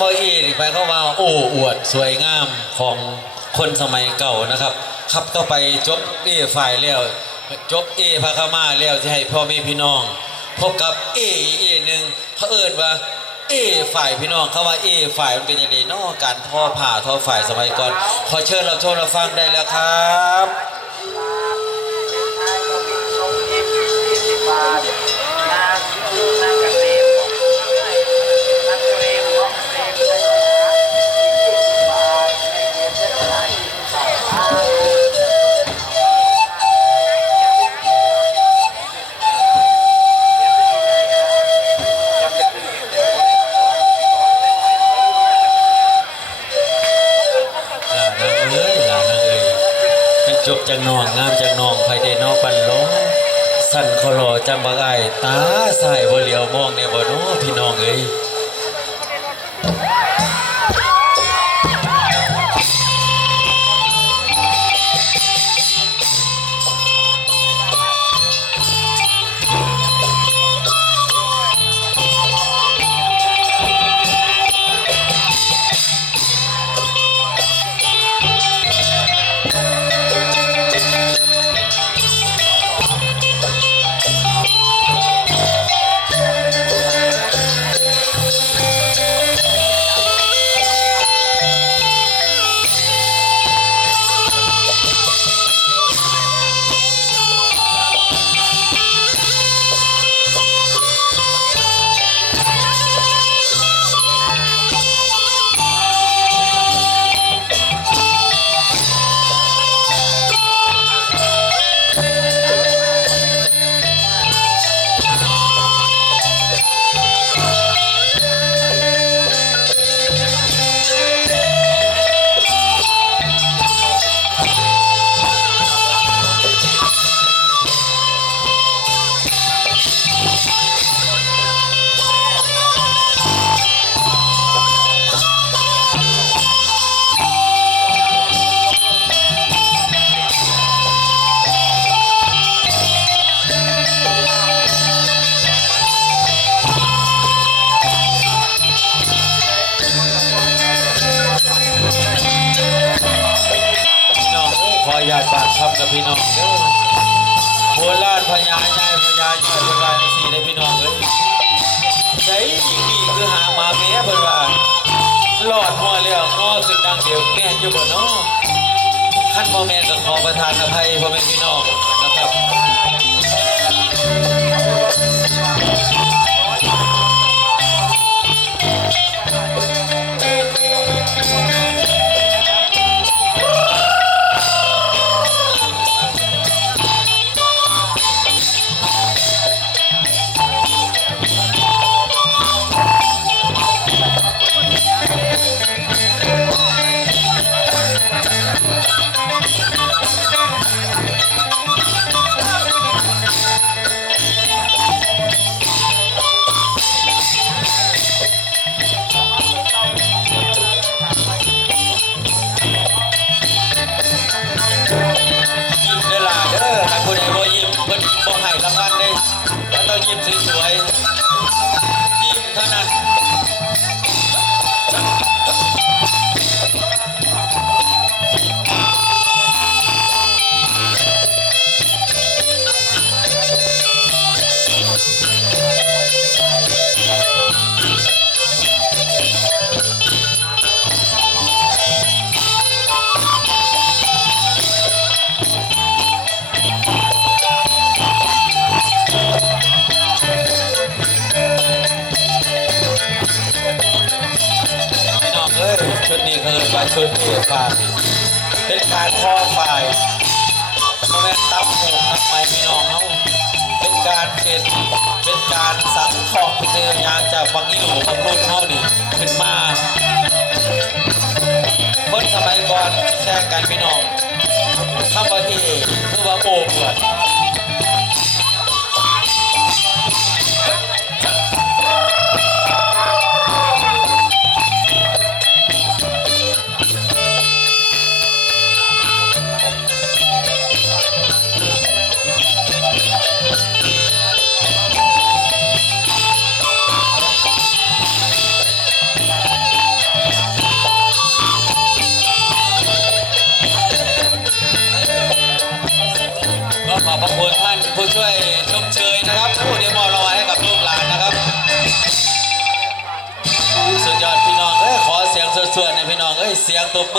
บอยเอนี่ไปเขาว่าโอ้อวดสวยงามของคนสมัยเก่านะครับครับก็ไปจบฝ่ายแล้วจบพาคามาแล้วที่ให้พ่อแม่พี่น้องพบกับหนึ่งเขาเอิ้นว่าฝ่ายพี่น้องเขาว่าฝ่ายมันเป็นอย่างไรนอกการทอผ่าทอฝ่ายสมัยก่อนขอเชิญรับชมรับฟังได้แล้วครับจบจากนองงามจากนองไผเดนอกปันล้มสั่นคอรอจำบักไอตาใส่บ่เหลียวมองเนี่ยบ่น้อพี่น้องเอ้ยญาติบ้านครับกับพี่น้องเด้อโบราณพญาใหญ่พญาใหญ่เป็นว่าสี่ได้พี่น้องเลยใจยิ่งดีคือหามาแม่เพิ่นว่าหลอดหัวแล้วงอขึ้นดังเดียวแม่อยู่บ่เนาะขั้นพ่อแม่ก็ขอประทานอภัยพ่อแม่พี่น้องนะครับบอกให้รางวัลเลยแล้วต้องยิ้มสวยๆยิ้มเท่านั้นชุดนี้คือว่าชุดเอกฝ่ายเป็นการทอฝ่ายโมเมนตัมหูทำไมพี่น้องเขาเป็นการเป็นการสังเคราะห์เสียงานจากบางยี่หลูของรุ่นเขานี่ขึ้นมาเมื่อสมัยก่อนแช่กันพี่น้องทำว่าที่คือว่าโอ่ง อบพระคุณท่านผู้ช่วยชมเชยนะครับผู้ได้มอบรางวัลให้กับลูกหลานนะครับสุดยอดพี่น้องเอ้ยขอเสียงสวดๆในพี่น้องเอ้ยเสียงตบมือ